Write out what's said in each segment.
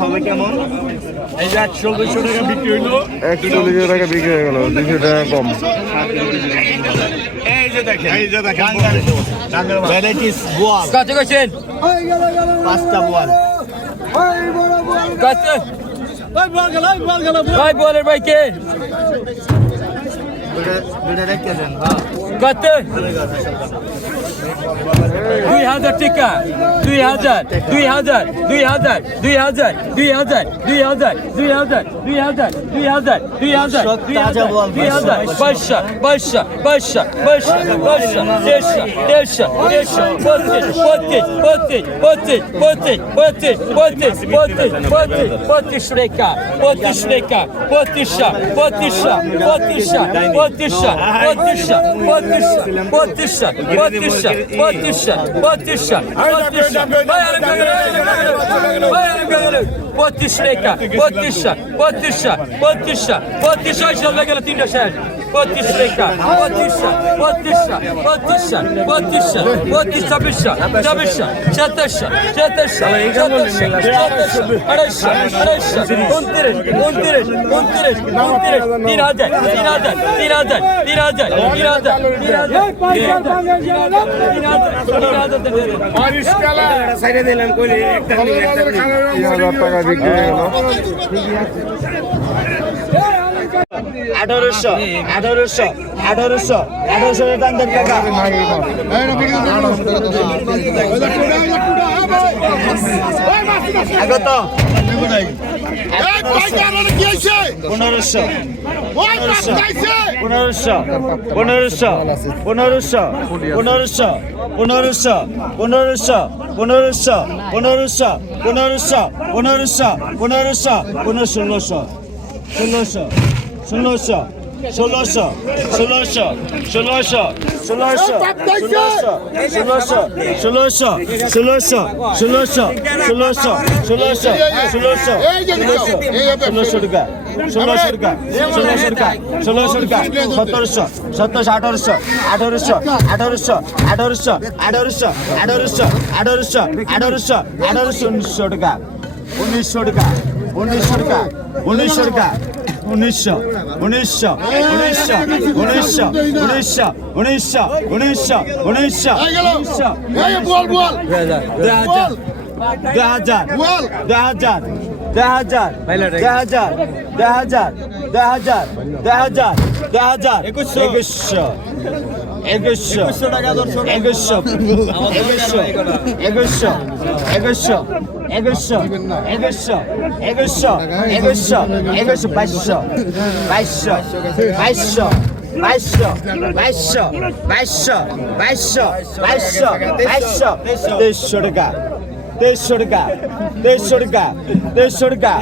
হবে কেমন? এই যে 100 টাকা বিক্রি হইলো, 140 টাকা বিক্রি হয়ে গেল, 200 টাকা কম। এই যে দেখেন ভ্যারাইটিস বোয়াল, কত কইছেন? 5টা বোয়াল। কত? ভাই বলের ভাই কে? দুটো রেখে দেন। কত? 2000 টাকা, 2000, 2000, 2000, 2000, 2000, 2000, 2000, 2000, 2000, 2000, 2000, 500, 500, 500, 500, 500, 150, 150, 150, 35, 35, 35, 35, 35, 35, 35, 35, 35 টাকা, 35 টাকা, 35, 35, 35, 35, 35, 35, 35, 35 টাকা, 35 চলে গেল 3টা শেষ। 35 টাকা, 35, 35, 35, 35, 35, 26, 27, 27, 27, 3000 টাকা বিক্রি হয়ে গেল। 1800, 1800, 1800, 1800 টাকা দেন টাকা। আগত 1500, 1500, 1500, 1500, 1500, 1500, 1500, 1500, 1500, 1500, 1500, 1500, 1500, 1600, 1600, 1600, 1600, 1600, 1600, 1600, 1600, 1600, 1600, 1600, 1600, 1600 টাকা, 1600 টাকা, 1600 টাকা, 1600 টাকা, 1700, 1700, 1800, 1800, 1800, 1800, 1800, 1800, 1800, 1800, 1900 টাকা, 1900 টাকা, 1900 টাকা, 1900 টাকা, 1900, 1900, 1900, 1900, 1900, 1900, 1900, 1900, 1900, বল বল 2000, 2000, 2000, 2000, 2000, 2000, 2000, 2000, 2000, 2100, 2100, 2100, 2100, 2100, 2100, 2100, 2100, 2100, 2100, 2200, 2200, 2200, 2200, 2200, 2200, 2200, 2200, 2300 টাকা, 2300 টাকা, 2300 টাকা, 2300 টাকা, 2300 টাকা,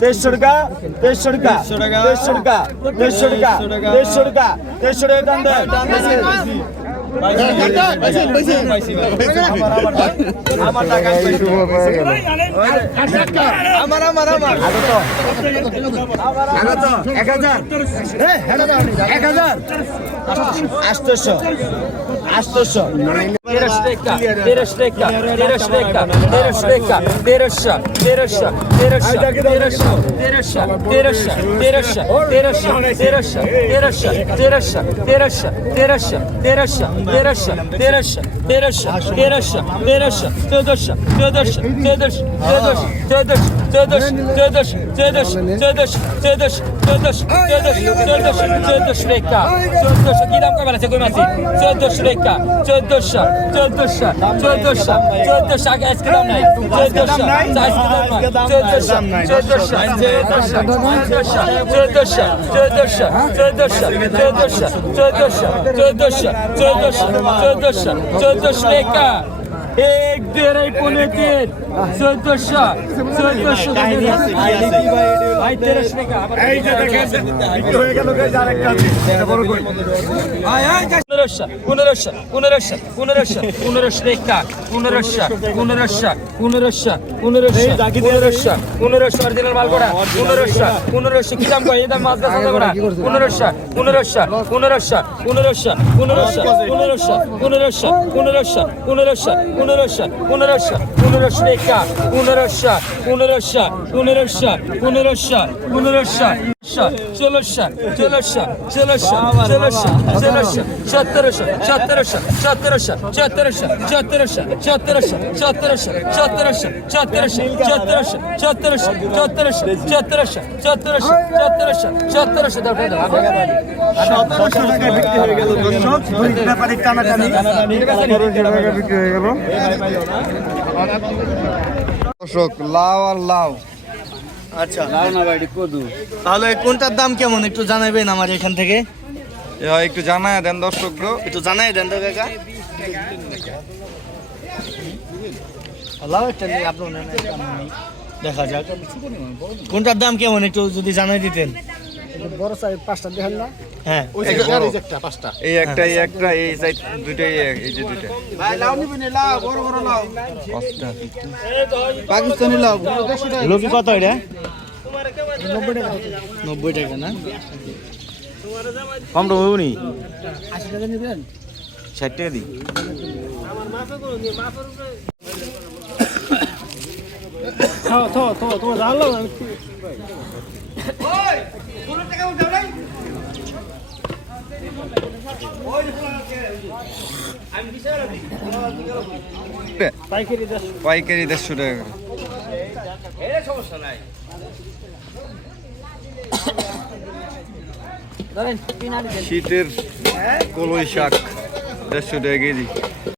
2300 টাকা, 2300 টাকা, 2300 টাকা, 2300 টাকা, 2300 টাকা, 2300 টাকা দাম দেন। আমার টাকা এইটুকু হয়ে গেল। আমার আগত 1000, 1000, 800, 800, 13 টাকা, 13 টাকা, 13 টাকা, 13 টাকা, 1300, 1300, 1300, 1300, 1300, 1300, 1300, 1300, 1300, 1300, 1300, 1300, 1300, 1300, 1300, 1300, 1300, 1300, 1400, 1400, 1400, 1400, 1400, 1400, 1400, 1400 টাকা, 1400 কি দাম কই বলেছে কই মাছি 1400 টাকা, 1400, 1400, 1400, 1400 আগে আজকে দাম নাই 1400 আজকে দাম নাই 1400, 1400 টাকা 1 দেড় 15 1400 ভাই 13 টাকা এই যে দেখেন হয়ে গেল গাইস আরেকটা আছে এটা বড় কই অরিজিনাল মালগোড়া 1500 কি দাম কয় এই দাম মাছ বেচা যাবে না 1700 দর্শক লাউ আর লাউ আচ্ছা তাহলে কোনটার দাম কেমন একটু জানাবেন আমার এখান থেকে একটু জানায় দেন দর্শক একটু জানাই দেন তো কাকা লাউ একটা নিয়ে আপনার দেখা যাক কোনটার দাম কেমন একটু যদি জানাই দিতেন বড় সাইজ 5টা দেখেন না হ্যাঁ এই একটা এই সাইড দুইটাই এই যে দুইটা ভাই লাউ নিবেন লাউ বড় বড় লাউ পাঁচটা পাকিস্তানি লাউ লোকে কত এটা 90 টাকা 90 টাকা না কম দাম হবে নি 80 টাকা নেবেন 60 টাকা দিই তো জানলাম পাইকারি 150 টাকা শীতের কলই শাক 150 টাকা কেজি